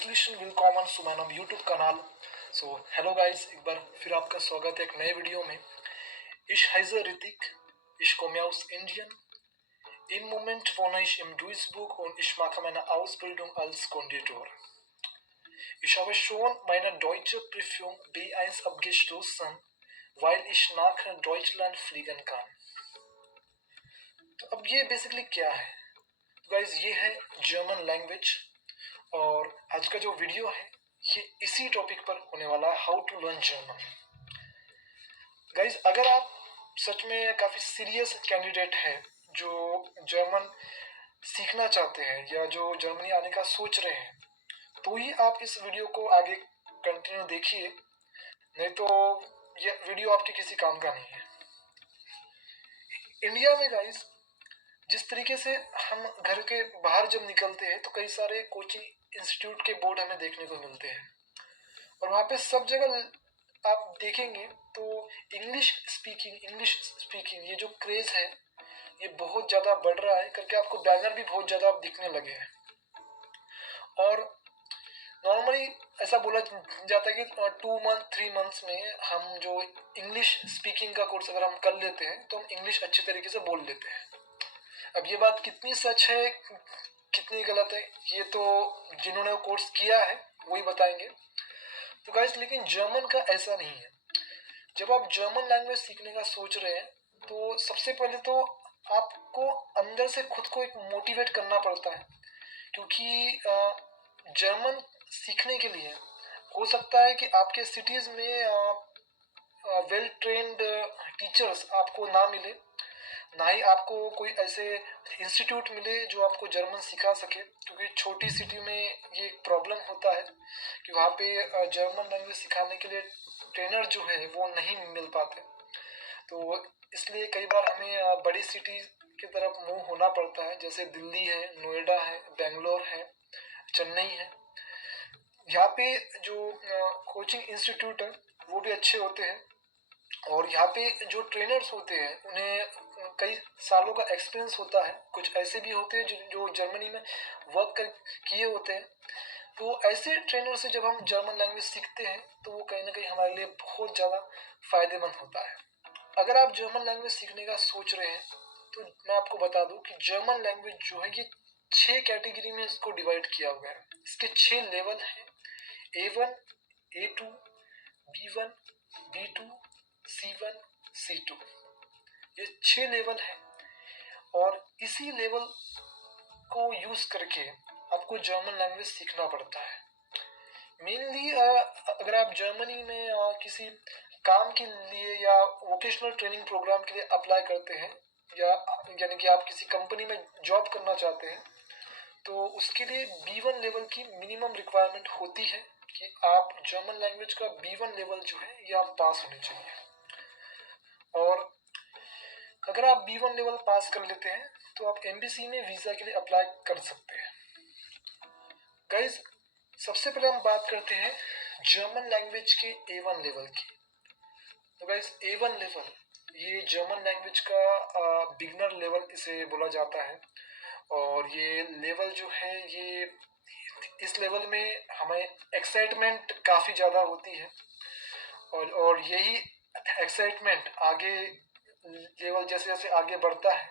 herzlichen willkommen zu meinem YouTube-Kanal. So, hello guys, एक बार फिर आपका स्वागत है एक नए वीडियो में. Ich heiße Ritik, ich komme aus Indien. Im Moment wohne ich in Duisburg und ich mache meine Ausbildung als Konditor. Ich habe schon meine deutsche Prüfung B1 abgeschlossen, weil ich nach Deutschland fliegen kann. तो अब ये basically क्या है? तो guys ये है German language और आज का जो वीडियो है ये इसी टॉपिक पर होने वाला है, how to learn German. Guys अगर आप सच में काफ़ी सीरियस कैंडिडेट है जो जर्मन सीखना चाहते हैं या जो जर्मनी आने का सोच रहे हैं तो ही आप इस वीडियो को आगे कंटिन्यू देखिए, नहीं तो ये वीडियो आपके किसी काम का नहीं है. इंडिया में गाइज जिस तरीके से हम घर के बाहर जब निकलते हैं तो कई सारे कोचिंग इंस्टीट्यूट के बोर्ड हमें देखने को मिलते हैं और वहाँ पे सब जगह आप देखेंगे तो इंग्लिश स्पीकिंग ये जो क्रेज़ है ये बहुत ज़्यादा बढ़ रहा है करके आपको बैनर भी बहुत ज़्यादा दिखने लगे हैं. और नॉर्मली ऐसा बोला जाता है कि 2 मंथ 3 मंथ्स में हम जो इंग्लिश स्पीकिंग का कोर्स अगर हम कर लेते हैं तो हम इंग्लिश अच्छे तरीके से बोल लेते हैं. अब ये बात कितनी सच है कितनी गलत है ये तो जिन्होंने वो कोर्स किया है वही बताएंगे. तो गाइस लेकिन जर्मन का ऐसा नहीं है. जब आप जर्मन लैंग्वेज सीखने का सोच रहे हैं तो सबसे पहले तो आपको अंदर से खुद को एक मोटिवेट करना पड़ता है, क्योंकि जर्मन सीखने के लिए हो सकता है कि आपके सिटीज़ में वेल ट्रेन्ड टीचर्स आपको ना मिले, ना ही आपको कोई ऐसे इंस्टीट्यूट मिले जो आपको जर्मन सिखा सके, क्योंकि छोटी सिटी में ये एक प्रॉब्लम होता है कि वहाँ पे जर्मन लैंग्वेज सिखाने के लिए ट्रेनर जो है वो नहीं मिल पाते. तो इसलिए कई बार हमें बड़ी सिटी की तरफ मूव होना पड़ता है, जैसे दिल्ली है, नोएडा है, बेंगलोर है, चेन्नई है. यहाँ पे जो कोचिंग इंस्टीट्यूट है वो भी अच्छे होते हैं और यहाँ पे जो ट्रेनर्स होते हैं उन्हें कई सालों का एक्सपीरियंस होता है. कुछ ऐसे भी होते हैं जो जर्मनी में वर्क कर किए होते हैं. तो ऐसे ट्रेनर से जब हम जर्मन लैंग्वेज सीखते हैं तो वो कहीं ना कहीं हमारे लिए बहुत ज़्यादा फ़ायदेमंद होता है. अगर आप जर्मन लैंग्वेज सीखने का सोच रहे हैं तो मैं आपको बता दूं कि जर्मन लैंग्वेज जो है ये 6 कैटेगरी में इसको डिवाइड किया हुआ है. इसके 6 लेवल हैं: A1, A2, B1, B2, C1, C2. ये 6 लेवल हैं और इसी लेवल को यूज़ करके आपको जर्मन लैंग्वेज सीखना पड़ता है. मेनली अगर आप जर्मनी में किसी काम के लिए या वोकेशनल ट्रेनिंग प्रोग्राम के लिए अप्लाई करते हैं या यानी कि आप किसी कंपनी में जॉब करना चाहते हैं तो उसके लिए B1 लेवल की मिनिमम रिक्वायरमेंट होती है कि आप जर्मन लैंग्वेज का B1 लेवल जो है ये आप पास होने चाहिए. और अगर आप B1 लेवल पास कर लेते हैं तो आप एम्बेसी में वीज़ा के लिए अप्लाई कर सकते हैं. गाइज सबसे पहले हम बात करते हैं जर्मन लैंग्वेज के A1 लेवल की. तो गाइज A1 लेवल ये जर्मन लैंग्वेज का बिगनर लेवल इसे बोला जाता है और ये लेवल जो है ये इस लेवल में हमें एक्साइटमेंट काफ़ी ज़्यादा होती है और यही एक्साइटमेंट आगे लेवल जैसे जैसे आगे बढ़ता है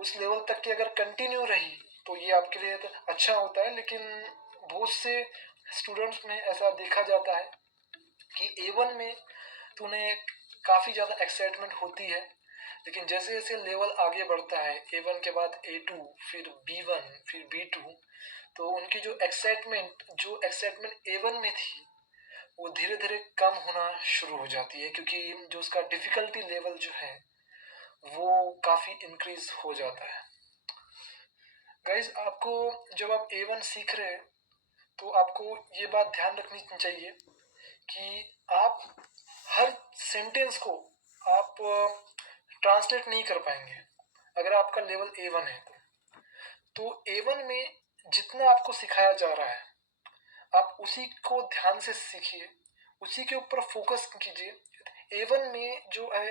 उस लेवल तक की अगर कंटिन्यू रही तो ये आपके लिए तो अच्छा होता है. लेकिन बहुत से स्टूडेंट्स में ऐसा देखा जाता है कि A1 में तो उन्हें काफ़ी ज़्यादा एक्साइटमेंट होती है, लेकिन जैसे जैसे लेवल आगे बढ़ता है A1 के बाद A2 फिर B1 फिर B2 तो उनकी जो एक्साइटमेंट A1 में थी वो धीरे धीरे कम होना शुरू हो जाती है, क्योंकि जो उसका डिफ़िकल्टी लेवल जो है वो काफ़ी इंक्रीज हो जाता है. गाइज आपको जब आप A1 सीख रहे हैं तो आपको ये बात ध्यान रखनी चाहिए कि आप हर सेंटेंस को आप ट्रांसलेट नहीं कर पाएंगे अगर आपका लेवल A1 है. तो A1 में जितना आपको सिखाया जा रहा है आप उसी को ध्यान से सीखिए, उसी के ऊपर फोकस कीजिए. A1 में जो है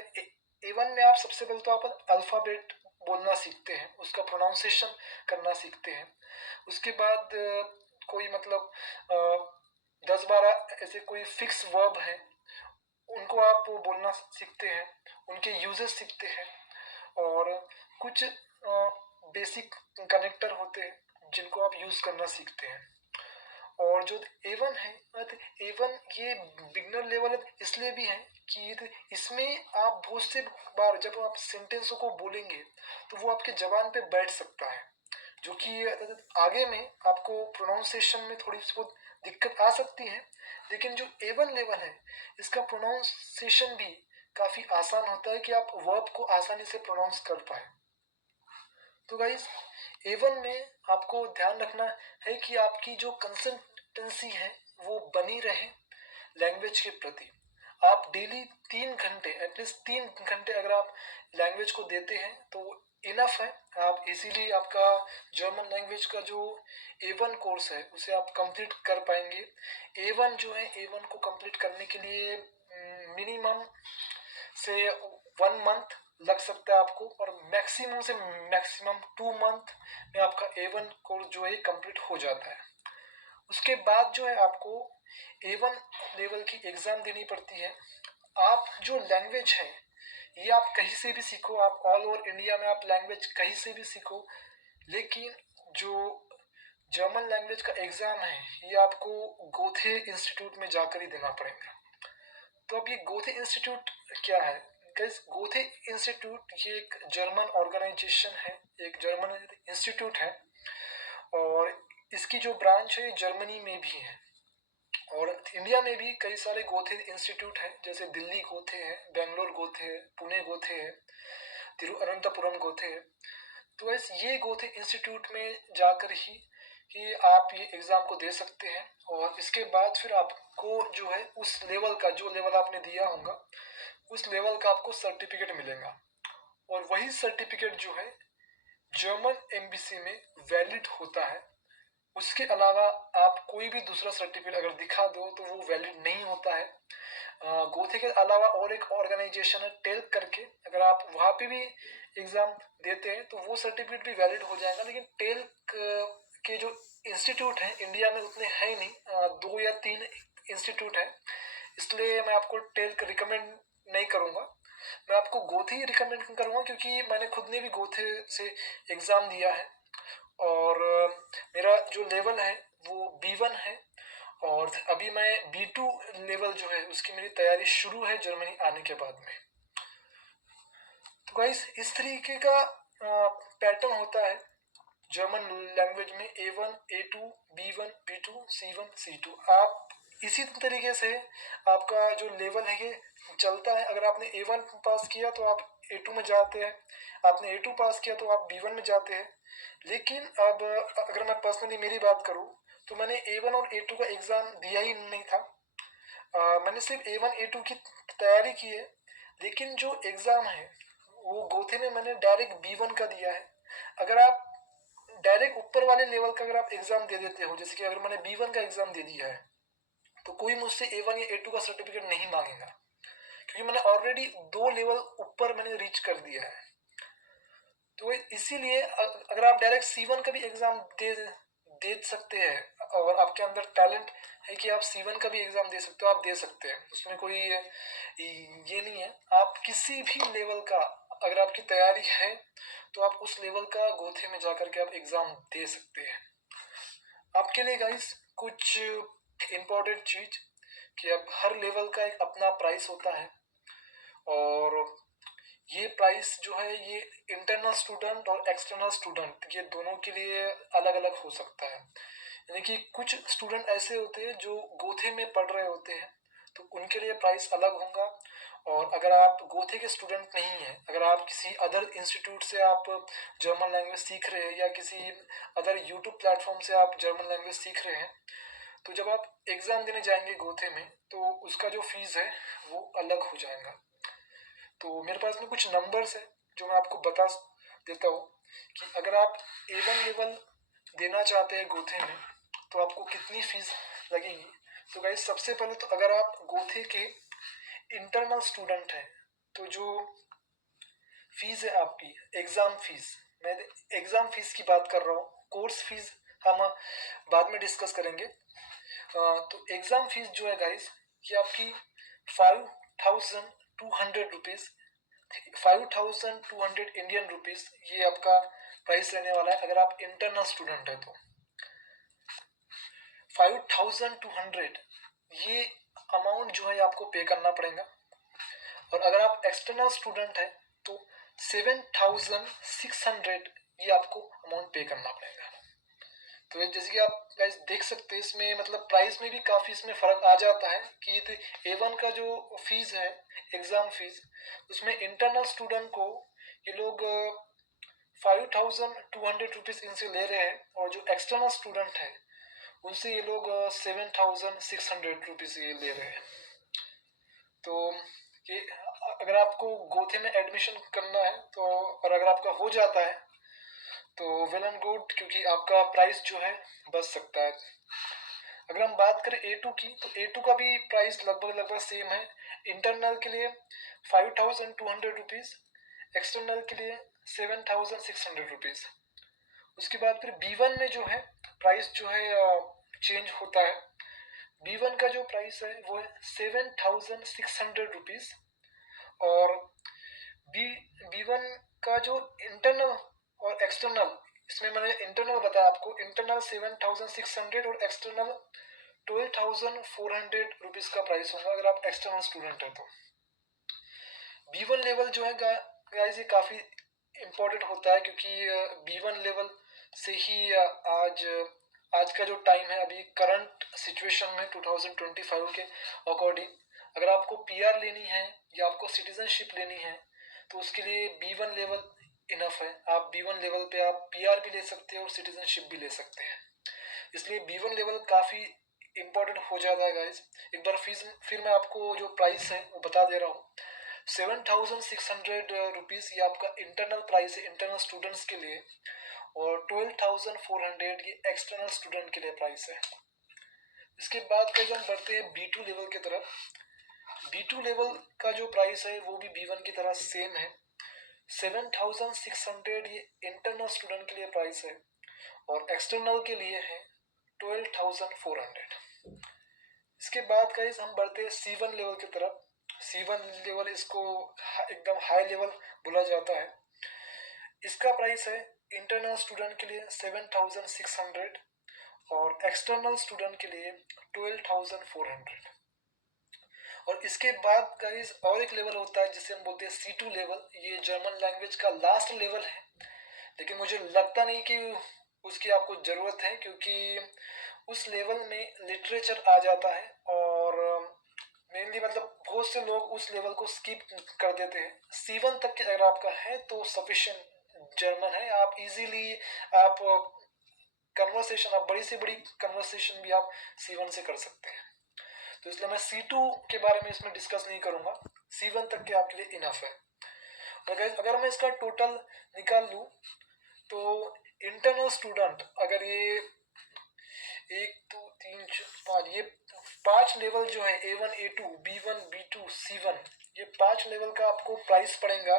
A1 में आप सबसे पहले तो आप अल्फ़ाबेट बोलना सीखते हैं, उसका प्रोनाउंसिएशन करना सीखते हैं. उसके बाद कोई मतलब 10-12 ऐसे कोई फिक्स वर्ब है, उनको आप बोलना सीखते हैं, उनके यूजेस सीखते हैं, और कुछ बेसिक कनेक्टर होते हैं जिनको आप यूज़ करना सीखते हैं। और जो A1 है, A1 ये बिगनर लेवल इसलिए भी है कि इसमें आप बहुत से बार जब आप सेंटेंसों को बोलेंगे तो वो आपके जबान पे बैठ सकता है, जो कि आगे में आपको प्रोनाउंसिएशन में थोड़ी बहुत दिक्कत आ सकती है, लेकिन जो A1 लेवल है इसका प्रोनाउंसिएशन भी काफ़ी आसान होता है कि आप वर्ब को आसानी से प्रोनाउंस कर पाए। तो गाइस A1 में आपको ध्यान रखना है कि आपकी जो कंसिस्टेंसी है वो बनी रहे लैंग्वेज के प्रति। आप डेली 3 घंटे, एटलीस्ट 3 घंटे अगर आप लैंग्वेज को देते हैं तो इनफ है। आप इजीली आपका जर्मन लैंग्वेज का जो A1 कोर्स है उसे आप कंप्लीट कर पाएंगे। A1 जो है, A1 को कंप्लीट करने के लिए मिनिमम से 1 मंथ लग सकता है आपको, और मैक्सिमम से मैक्सिमम 2 मंथ में आपका A1 कोर्स जो है कंप्लीट हो जाता है। उसके बाद जो है आपको A1 लेवल की एग्ज़ाम देनी पड़ती है। आप जो लैंग्वेज है ये आप कहीं से भी सीखो, आप ऑल ओवर इंडिया में आप लैंग्वेज कहीं से भी सीखो, लेकिन जो जर्मन लैंग्वेज का एग्ज़ाम है ये आपको गोथे इंस्टीट्यूट में जाकर ही देना पड़ेगा। तो अब ये गोथे इंस्टीट्यूट क्या है? गोथे इंस्टीट्यूट ये एक जर्मन ऑर्गेनाइजेशन है, एक जर्मन इंस्टीट्यूट है, और इसकी जो ब्रांच है जर्मनी में भी है, और इंडिया में भी कई सारे गोथे इंस्टीट्यूट हैं, जैसे दिल्ली गोथे है, बेंगलोर गोथे है, पुणे गोथे है, तिरुवनंतपुरम गोथे है। तो ऐसे ये गोथे इंस्टीट्यूट में जाकर ही कि आप ये एग्ज़ाम को दे सकते हैं, और इसके बाद फिर आपको जो है उस लेवल का, जो लेवल आपने दिया होगा उस लेवल का आपको सर्टिफिकेट मिलेगा, और वही सर्टिफिकेट जो है जर्मन एम्बेसी में वैलिड होता है। उसके अलावा आप कोई भी दूसरा सर्टिफिकेट अगर दिखा दो तो वो वैलिड नहीं होता है। गोथे के अलावा और एक ऑर्गेनाइजेशन है टेल्क करके, अगर आप वहाँ पे भी एग्ज़ाम देते हैं तो वो सर्टिफिकेट भी वैलिड हो जाएगा, लेकिन टेल्क के जो इंस्टीट्यूट हैं इंडिया में उतने हैं नहीं, 2 या 3 इंस्टीट्यूट हैं, इसलिए मैं आपको टेल्क रिकमेंड नहीं करूँगा। मैं आपको गोथे ही रिकमेंड करूँगा, क्योंकि मैंने खुद ने भी गोथे से एग्ज़ाम दिया है, और मेरा जो लेवल है वो B1 है, और अभी मैं B2 लेवल जो है उसकी मेरी तैयारी शुरू है जर्मनी आने के बाद में। तो गाइस इस तरीके का पैटर्न होता है जर्मन लैंग्वेज में, A1, A2, B1, B2, C1, C2। आप इसी तरीके से आपका जो लेवल है ये चलता है। अगर आपने A1 पास किया तो आप A2 में जाते हैं, आपने A2 पास किया तो आप B1 में जाते हैं। लेकिन अब अगर मैं पर्सनली मेरी बात करूँ तो मैंने A1 और A2 का एग्ज़ाम दिया ही नहीं था। मैंने सिर्फ A1 A2 की तैयारी की है, लेकिन जो एग्ज़ाम है वो गोथे में मैंने डायरेक्ट B1 का दिया है। अगर आप डायरेक्ट ऊपर वाले लेवल का अगर आप एग्ज़ाम दे देते हो, जैसे कि अगर मैंने B1 का एग्ज़ाम दे दिया है तो कोई मुझसे A1 या A2 का सर्टिफिकेट नहीं मांगेगा, क्योंकि मैंने ऑलरेडी 2 लेवल ऊपर मैंने रीच कर दिया है। तो इसीलिए अगर आप डायरेक्ट C1 का भी एग्ज़ाम दे सकते हैं और आपके अंदर टैलेंट है कि आप C1 का भी एग्ज़ाम दे सकते हो, आप दे सकते हैं, उसमें कोई ये नहीं है। आप किसी भी लेवल का अगर आपकी तैयारी है तो आप उस लेवल का गोथे में जाकर के आप एग्ज़ाम दे सकते हैं। आपके लिए गाइस कुछ इम्पोर्टेंट चीज़ कि अब हर लेवल का एक अपना प्राइस होता है, और ये प्राइस जो है ये इंटरनल स्टूडेंट और एक्सटर्नल स्टूडेंट ये दोनों के लिए अलग अलग हो सकता है। यानी कि कुछ स्टूडेंट ऐसे होते हैं जो गोथे में पढ़ रहे होते हैं तो उनके लिए प्राइस अलग होगा, और अगर आप गोथे के स्टूडेंट नहीं हैं, अगर आप किसी अदर इंस्टीट्यूट से आप जर्मन लैंग्वेज सीख रहे हैं या किसी अदर यूट्यूब प्लेटफॉर्म से आप जर्मन लैंग्वेज सीख रहे हैं, तो जब आप एग्ज़ाम देने जाएंगे गोथे में तो उसका जो फीस है वो अलग हो जाएगा। तो मेरे पास में कुछ नंबर्स है जो मैं आपको बता देता हूँ कि अगर आप A1 लेवल देना चाहते हैं गोथे में तो आपको कितनी फीस लगेगी। तो गाइस सबसे पहले तो अगर आप गोथे के इंटरनल स्टूडेंट हैं तो जो फीस है आपकी एग्ज़ाम फीस, मैं एग्ज़ाम फीस की बात कर रहा हूँ, कोर्स फीस हम बाद में डिस्कस करेंगे। तो एग्ज़ाम फीस जो है गाइस, ये आपकी 5200 रुपीज़, 5200 इंडियन रुपीज़ ये आपका प्राइस रहने वाला है अगर आप इंटरनल स्टूडेंट है तो। 5200 ये अमाउंट जो है आपको पे करना पड़ेगा। और अगर आप एक्सटर्नल स्टूडेंट है तो 7600 ये आपको अमाउंट पे करना पड़ेगा। तो जैसे कि आप गाइस देख सकते हैं इसमें मतलब प्राइस में भी काफ़ी इसमें फ़र्क आ जाता है कि A1 का जो फीस है एग्ज़ाम फीस, उसमें इंटरनल स्टूडेंट को ये लोग 5200 रुपीज़ इनसे ले रहे हैं और जो एक्सटर्नल स्टूडेंट है उनसे ये लोग 7600 रुपीज़ ये ले रहे हैं। तो ये अगर आपको गोथे में एडमिशन करना है तो, और अगर आपका हो जाता है तो वेल एंड गुड, क्योंकि आपका प्राइस जो है बच सकता है। अगर हम बात करें A2 की तो A2 का भी प्राइस लगभग सेम है। इंटरनल के लिए 5200 रुपीज़, एक्सटर्नल के लिए 7600 रुपीज़। उसके बाद फिर B1 में जो है प्राइस जो है चेंज होता है। B1 का जो प्राइस है वो है 7600 रुपीज़ और B1 का जो इंटरनल और एक्सटर्नल, इसमें मैंने इंटरनल बताया आपको, इंटरनल 7600 और एक्सटर्नल 12400 रुपीज़ का प्राइस होगा अगर आप एक्सटर्नल स्टूडेंट है तो। B1 लेवल जो है गाइस ये काफ़ी इम्पोर्टेंट होता है क्योंकि B1 लेवल से ही आज का जो टाइम है अभी करंट सिचुएशन में 2025 के अकॉर्डिंग अगर आपको PR लेनी है या आपको सिटीजनशिप लेनी है तो उसके लिए B1 लेवल इनफ है। आप B1 लेवल पे आप PR भी ले सकते हैं और सिटीजनशिप भी ले सकते हैं, इसलिए B1 लेवल काफ़ी इम्पोर्टेंट हो जाता है गाइस। एक बार फिर मैं आपको जो प्राइस है वो बता दे रहा हूँ। 7600 रुपीज़ ये आपका इंटरनल प्राइस है इंटरनल स्टूडेंट्स के लिए और 12400 ये एक्सटर्नल स्टूडेंट के लिए प्राइस है। इसके बाद गाइस हम बढ़ते हैं B2 लेवल की तरफ। B2 लेवल का जो प्राइस है वो भी B1 की तरह सेम है। 7600 ये इंटरनल स्टूडेंट के लिए प्राइस है और एक्सटर्नल के लिए है 12400। इसके बाद गाइस हम बढ़ते हैं C1 लेवल की तरफ। C1 लेवल इसको एकदम हाई लेवल बोला जाता है। इसका प्राइस है इंटरनल स्टूडेंट के लिए 7600 और एक्सटर्नल स्टूडेंट के लिए 12400। और इसके बाद गाइस और एक लेवल होता है जिसे हम बोलते हैं C2 लेवल। ये जर्मन लैंग्वेज का लास्ट लेवल है, लेकिन मुझे लगता नहीं कि उसकी आपको ज़रूरत है क्योंकि उस लेवल में लिटरेचर आ जाता है और मेनली मतलब बहुत से लोग उस लेवल को स्किप कर देते हैं। C1 तक के अगर आपका है तो सफिशिएंट जर्मन है, आप इजीली आप कन्वर्सेशन, आप बड़ी से बड़ी कन्वर्सेशन भी आप C1 से कर सकते हैं। तो इसलिए मैं C2 के बारे में इसमें डिस्कस नहीं करूंगा, C1 तक के आपके लिए इनफ है। अगर मैं इसका टोटल निकाल लूँ तो इंटरनल स्टूडेंट अगर ये 1 2 3 4 5 ये 5 लेवल जो है A1 A2 B1 B2 C1 ये 5 लेवल का आपको प्राइस पड़ेगा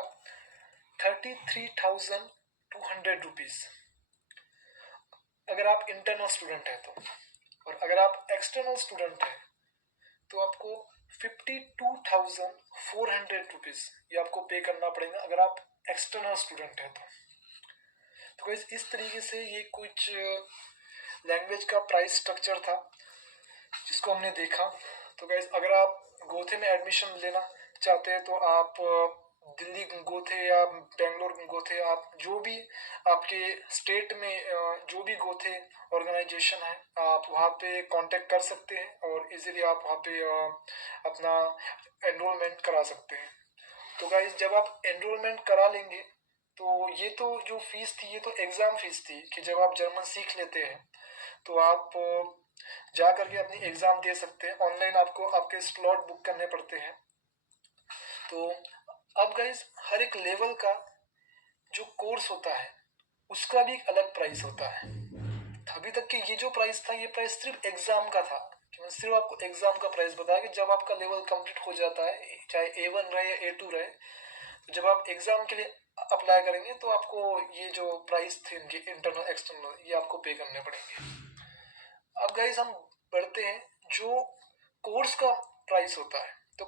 33,200 रुपीज़ अगर आप इंटरनल स्टूडेंट हैं तो। और अगर आप एक्सटर्नल स्टूडेंट हैं तो आपको 52,400 रुपीज़ ये आपको पे करना पड़ेगा अगर आप एक्सटर्नल स्टूडेंट हैं तो गाइस इस तरीके से ये कुछ लैंग्वेज का प्राइस स्ट्रक्चर था जिसको हमने देखा। तो गाइस अगर आप गोथे में एडमिशन लेना चाहते हैं तो आप दिल्ली गोथे या बेंगलोर गोथे, आप जो भी आपके स्टेट में जो भी गोथे ऑर्गेनाइजेशन है आप वहाँ पे कांटेक्ट कर सकते हैं और इजीली आप वहाँ पे अपना एनरोलमेंट करा सकते हैं। तो गाइस जब आप एनरोलमेंट करा लेंगे तो ये तो जो फीस थी ये तो एग्ज़ाम फीस थी कि जब आप जर्मन सीख लेते हैं तो आप जा करके अपनी एग्ज़ाम दे सकते हैं। ऑनलाइन आपको आपके स्लॉट बुक करने पड़ते हैं। तो अब गाइस हर एक लेवल का जो कोर्स होता है उसका भी एक अलग प्राइस होता है। अभी तक के ये जो प्राइस था ये प्राइस सिर्फ एग्ज़ाम का था कि मैं सिर्फ आपको एग्ज़ाम का प्राइस बताया कि जब आपका लेवल कंप्लीट हो जाता है चाहे A1 रहे या A2 रहे तो जब आप एग्ज़ाम के लिए अप्लाई करेंगे तो आपको ये जो प्राइस थे इनके इंटरनल एक्सटर्नल ये आपको पे करने पड़ेंगे। अब गाइस हम बढ़ते हैं जो कोर्स का प्राइस होता है। तो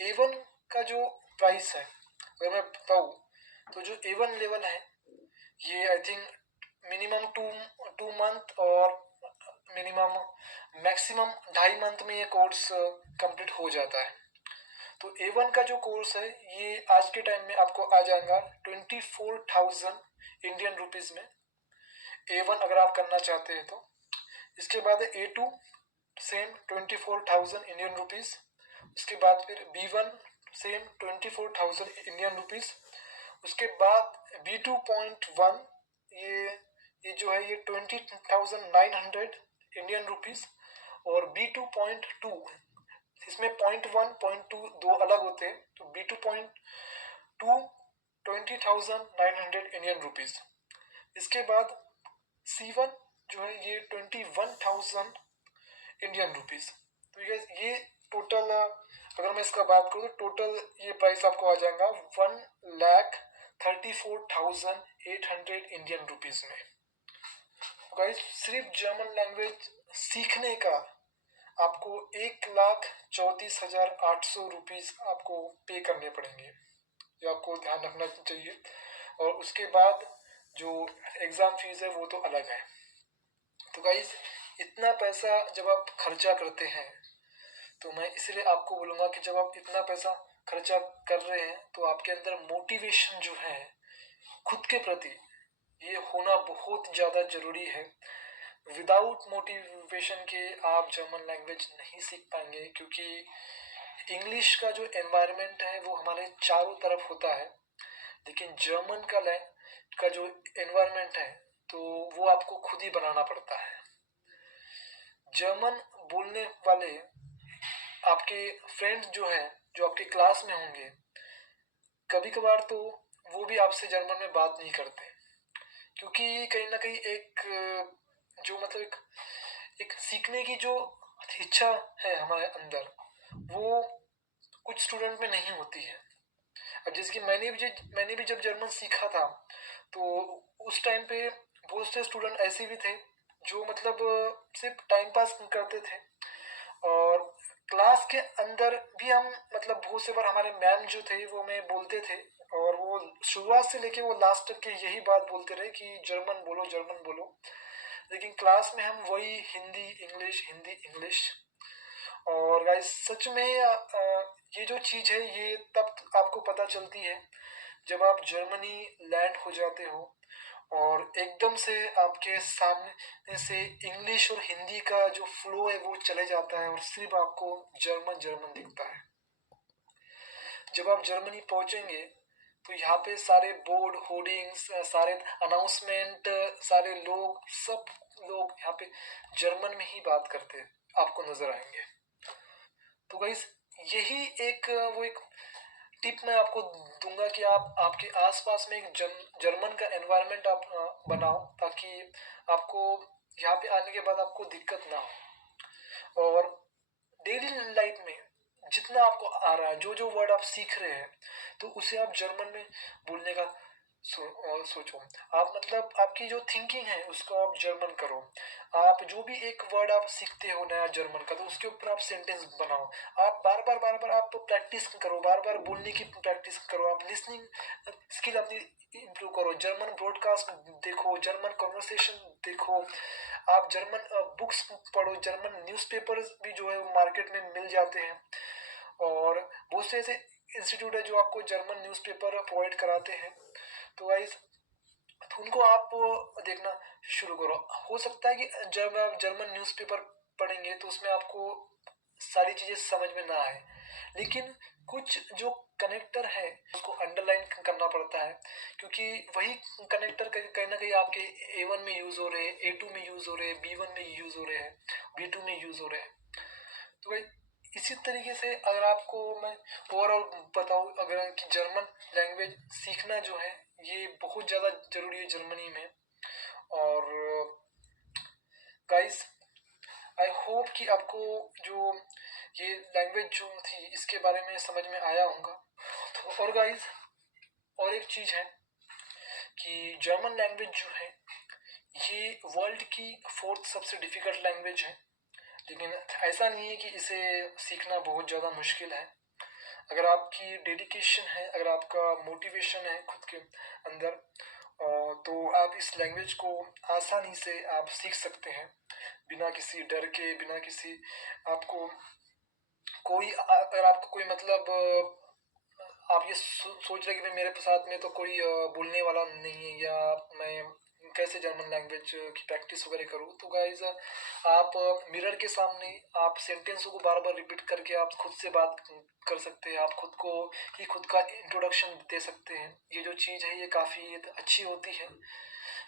A1 का जो प्राइस है अगर मैं बताऊँ तो जो A1 लेवल है ये I think minimum two month और मिनिमम मैक्सिमम 2.5 मंथ में ये कोर्स कंप्लीट हो जाता है। तो A1 का जो कोर्स है ये आज के टाइम में आपको आ जाएगा 24,000 इंडियन रुपीज़ में A1 अगर आप करना चाहते हैं तो। इसके बाद है A2 सेम 24,000 इंडियन रुपीज़। उसके बाद फिर B1 सेम 24,000 इंडियन रुपीज़। उसके बाद B2.1 ये जो है ये 20,900 इंडियन रुपीज़। और B2.2 इसमें 0.1 0.2 दो अलग होते हैं। तो B2.2 20,900 इंडियन रुपीज़। इसके बाद C1 जो है ये 21,000 इंडियन रुपीज़। तो ये टोटल अगर मैं इसका बात करूँ तो टोटल ये प्राइस आपको आ जाएगा 1,34,800 इंडियन रुपीज़ में। गाइस सिर्फ जर्मन लैंग्वेज सीखने का आपको 1,34,800 रुपीज़ आपको पे करने पड़ेंगे, जो आपको ध्यान रखना चाहिए। और उसके बाद जो एग्ज़ाम फीस है वो तो अलग है। तो गाइस इतना पैसा जब आप खर्चा करते हैं तो मैं इसलिए आपको बोलूँगा कि जब आप इतना पैसा खर्चा कर रहे हैं तो आपके अंदर मोटिवेशन जो है खुद के प्रति ये होना बहुत ज़्यादा ज़रूरी है। विदाउट मोटिवेशन के आप जर्मन लैंग्वेज नहीं सीख पाएंगे, क्योंकि इंग्लिश का जो एनवायरनमेंट है वो हमारे चारों तरफ होता है, लेकिन जर्मन का जो एनवायरनमेंट है तो वो आपको खुद ही बनाना पड़ता है। जर्मन बोलने वाले आपके फ्रेंड्स जो हैं जो आपके क्लास में होंगे, कभी कभार तो वो भी आपसे जर्मन में बात नहीं करते, क्योंकि कहीं ना कहीं एक जो मतलब एक सीखने की जो इच्छा है हमारे अंदर वो कुछ स्टूडेंट में नहीं होती है। अब जैसे कि मैंने भी जब जर्मन सीखा था तो उस टाइम पे बहुत से स्टूडेंट ऐसे भी थे जो मतलब सिर्फ टाइम पास करते थे। और क्लास के अंदर भी हम मतलब बहुत से बार हमारे मैम जो थे वो हमें बोलते थे, और वो शुरुआत से लेके वो लास्ट तक के यही बात बोलते रहे कि जर्मन बोलो जर्मन बोलो। लेकिन क्लास में हम वही हिंदी इंग्लिश। और गाइस सच में ये जो चीज़ है ये तब आपको पता चलती है जब आप जर्मनी लैंड हो जाते हो और एकदम से आपके सामने से इंग्लिश और हिंदी का जो फ्लो है वो चले जाता है और सिर्फ आपको जर्मन जर्मन दिखता है। जब आप जर्मनी पहुंचेंगे तो यहाँ पे सारे बोर्ड होर्डिंग्स, सारे अनाउंसमेंट, सारे सब लोग यहाँ पे जर्मन में ही बात करते आपको नजर आएंगे। तो गाइस यही एक टिप मैं आपको दूंगा कि आप आपके आसपास में एक जर्मन का एनवायरनमेंट आप बनाओ, ताकि आपको यहाँ पे आने के बाद आपको दिक्कत ना हो। और डेली लाइफ में जितना आपको आ रहा है, जो जो वर्ड आप सीख रहे हैं, तो उसे आप जर्मन में बोलने का सोचो। आप मतलब आपकी जो थिंकिंग है उसको आप जर्मन करो। आप जो भी एक वर्ड आप सीखते हो नया जर्मन का तो उसके ऊपर आप सेंटेंस बनाओ। आप बार बार आप प्रैक्टिस करो, बार बार बोलने की प्रैक्टिस करो। आप लिसनिंग स्किल अपनी इम्प्रूव करो, जर्मन ब्रॉडकास्ट देखो, जर्मन कॉन्वर्सेशन देखो, आप जर्मन बुक्स पढ़ो, जर्मन न्यूज़पेपर्स भी जो है वो मार्केट में मिल जाते हैं। और बहुत से ऐसे इंस्टीट्यूट है जो आपको जर्मन न्यूज़पेपर प्रोवाइड कराते हैं। तो गाइस तो उनको आप देखना शुरू करो। हो सकता है कि जब आप जर्मन न्यूज़पेपर पढ़ेंगे तो उसमें आपको सारी चीज़ें समझ में ना आए, लेकिन कुछ जो कनेक्टर है उसको अंडरलाइन करना पड़ता है, क्योंकि वही कनेक्टर कहीं ना कहीं आपके A1 में यूज़ हो रहे हैं, A2 में यूज़ हो रहे हैं, B1 में यूज़ हो रहे हैं, B2 में यूज़ हो रहे हैं। तो भाई इसी तरीके से अगर आपको मैं ओवरऑल बताऊँ अगर कि जर्मन लैंग्वेज सीखना जो है ये बहुत ज़्यादा ज़रूरी है जर्मनी में। और गाइस आई होप कि आपको जो ये लैंग्वेज जो थी इसके बारे में समझ में आया होगा। और गाइज और एक चीज़ है कि जर्मन लैंग्वेज जो है ये वर्ल्ड की 4th सबसे डिफ़िकल्ट लैंग्वेज है, लेकिन ऐसा नहीं है कि इसे सीखना बहुत ज़्यादा मुश्किल है। अगर आपकी डेडिकेशन है, अगर आपका मोटिवेशन है खुद के अंदर, तो आप इस लैंग्वेज को आसानी से आप सीख सकते हैं बिना किसी डर के, बिना किसी आपको कोई अगर आपको कोई मतलब आप ये सोच रहे कि भाई मेरे साथ में तो कोई बोलने वाला नहीं है या मैं कैसे जर्मन लैंग्वेज की प्रैक्टिस वगैरह करूँ, तो गाइज आप मिरर के सामने आप सेंटेंसों को बार बार रिपीट करके आप खुद से बात कर सकते हैं, आप खुद को ही खुद का इंट्रोडक्शन दे सकते हैं। ये जो चीज़ है ये काफ़ी अच्छी होती है,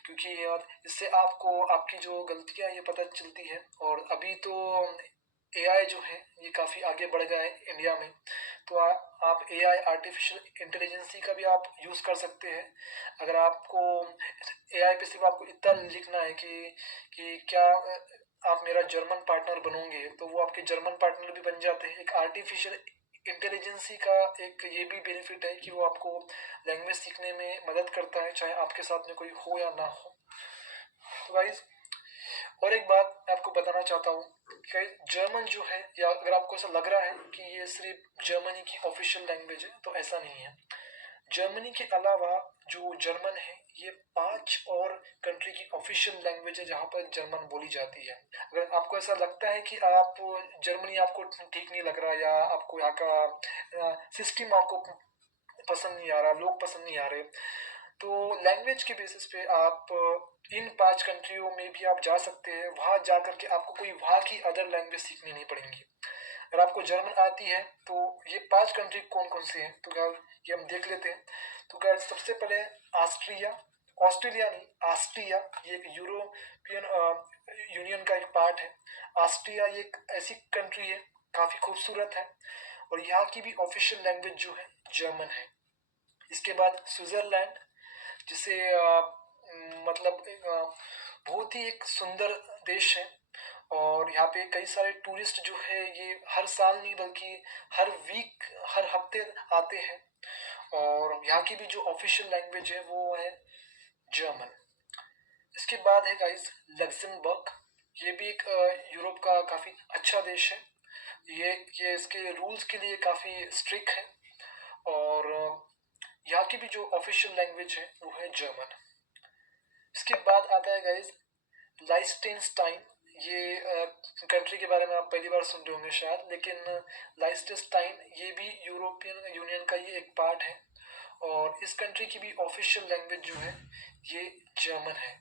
क्योंकि इससे आपको आपकी जो गलतियाँ ये पता चलती है। और अभी तो एआई जो है ये काफ़ी आगे बढ़ गया है इंडिया में, तो आप एआई आर्टिफिशियल इंटेलिजेंसी का भी आप यूज़ कर सकते हैं। अगर आपको एआई पे सिर्फ आपको इतना लिखना है कि क्या आप मेरा जर्मन पार्टनर बनोगे, तो वो आपके जर्मन पार्टनर भी बन जाते हैं। एक आर्टिफिशियल इंटेलिजेंसी का एक ये भी बेनिफिट है कि वो आपको लैंग्वेज सीखने में मदद करता है, चाहे आपके साथ में कोई हो या ना हो। तो गाइज और एक बात मैं आपको बताना चाहता हूँ कि जर्मन जो है, या अगर आपको ऐसा लग रहा है कि ये सिर्फ जर्मनी की ऑफिशियल लैंग्वेज है, तो ऐसा नहीं है। जर्मनी के अलावा जो जर्मन है ये 5 और कंट्री की ऑफिशियल लैंग्वेज है जहाँ पर जर्मन बोली जाती है। अगर आपको ऐसा लगता है कि आप जर्मनी आपको ठीक नहीं लग रहा, या आपको यहाँ का सिस्टम आपको पसंद नहीं आ रहा, लोग पसंद नहीं आ रहे, तो लैंग्वेज के बेसिस पे आप इन 5 कंट्रियों में भी आप जा सकते हैं। वहाँ जा करके आपको कोई वहाँ की अदर लैंग्वेज सीखनी नहीं पड़ेंगी। अगर आपको जर्मन आती है तो ये 5 कंट्री कौन कौन से हैं, तो क्या ये हम देख लेते हैं। तो क्या सबसे पहले ऑस्ट्रिया, ऑस्ट्रेलिया नहीं, ऑस्ट्रिया, ये एक यूरोपियन यूनियन का एक पार्ट है। ऑस्ट्रिया ये एक ऐसी कंट्री है, काफ़ी खूबसूरत है, और यहाँ की भी ऑफिशियल लैंग्वेज जो है जर्मन है। इसके बाद स्विट्ज़रलैंड, जिसे मतलब बहुत ही एक सुंदर देश है, और यहाँ पे कई सारे टूरिस्ट जो है ये हर साल नहीं बल्कि हर वीक, हर हफ्ते आते हैं। और यहाँ की भी जो ऑफिशियल लैंग्वेज है वो है जर्मन। इसके बाद है गाइस लग्जमबर्ग, ये भी एक यूरोप का काफ़ी अच्छा देश है। ये इसके रूल्स के लिए काफ़ी स्ट्रिक्ट है, और यहाँ की भी जो ऑफिशियल लैंग्वेज है वो है जर्मन। इसके बाद आता है गाइस लाइस्टेनस्टाइन। ये कंट्री के बारे में आप पहली बार सुन रहे होंगे शायद, लेकिन लाइस्टेनस्टाइन ये भी यूरोपियन यूनियन का ही एक पार्ट है, और इस कंट्री की भी ऑफिशियल लैंग्वेज जो है ये जर्मन है।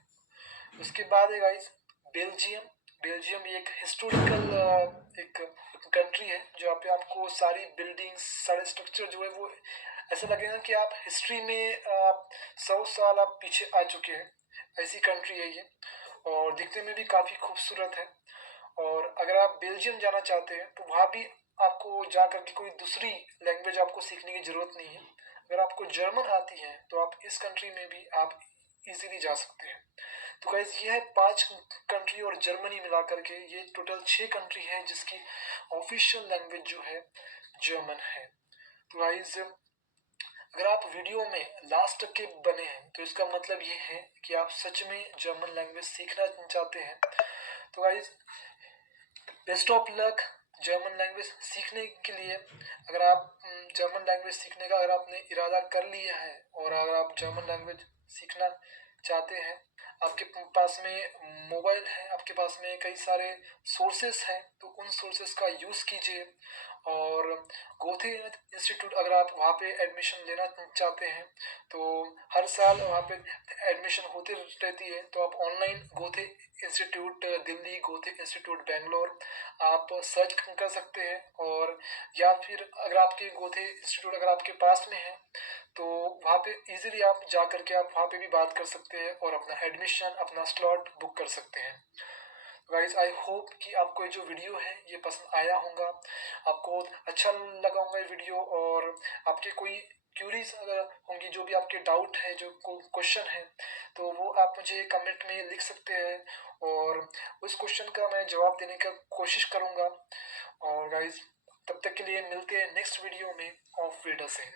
उसके बाद है गाइस बेल्जियम। बेल्जियम ये एक हिस्टोरिकल एक कंट्री है, जो पे आपको सारी बिल्डिंग्स, सारे स्ट्रक्चर जो है वो ऐसा लगेगा कि आप हिस्ट्री में 100 साल आप पीछे आ चुके हैं, ऐसी कंट्री है ये, और दिखने में भी काफ़ी खूबसूरत है। और अगर आप बेल्जियम जाना चाहते हैं तो वहाँ भी आपको जा कर के कोई दूसरी लैंग्वेज आपको सीखने की ज़रूरत नहीं है। अगर आपको जर्मन आती है तो आप इस कंट्री में भी आप इजीली जा सकते हैं। तो गाइस ये है 5 कंट्री और जर्मनी मिला करके ये टोटल 6 कंट्री है जिसकी ऑफिशियल लैंग्वेज जो है जर्मन है। तो गाइस अगर आप वीडियो में लास्ट तक के बने हैं तो इसका मतलब ये है कि आप सच में जर्मन लैंग्वेज सीखना चाहते हैं। तो guys best of luck German language सीखने के लिए। अगर आप जर्मन लैंग्वेज सीखने का अगर आपने इरादा कर लिया है, और अगर आप जर्मन लैंग्वेज सीखना चाहते हैं, आपके पास में मोबाइल है, आपके पास में कई सारे सोर्सेस हैं, तो उन सोर्सेस का यूज़ कीजिए। और गोथे इंस्टीट्यूट अगर आप वहाँ पे एडमिशन लेना चाहते हैं तो हर साल वहाँ पे एडमिशन होती रहती है, तो आप ऑनलाइन गोथे इंस्टीट्यूट दिल्ली, गोथे इंस्टीट्यूट बेंगलोर आप सर्च कर सकते हैं। और या फिर अगर आपके गोथे इंस्टीट्यूट अगर आपके पास में है तो वहाँ पे इजीली आप जा करके आप वहाँ पे भी बात कर सकते हैं और अपना एडमिशन, अपना स्लॉट बुक कर सकते हैं। गाइस आई होप कि आपको ये जो वीडियो है ये पसंद आया होगा, आपको अच्छा लगा होगा ये वीडियो, और आपके कोई क्यूरीज अगर होंगी, जो भी आपके डाउट है, जो क्वेश्चन है, तो वो आप मुझे कमेंट में लिख सकते हैं, और उस क्वेश्चन का मैं जवाब देने का कोशिश करूँगा। और गाइस तब तक के लिए मिलते हैं नेक्स्ट वीडियो में ऑफ वेडर से।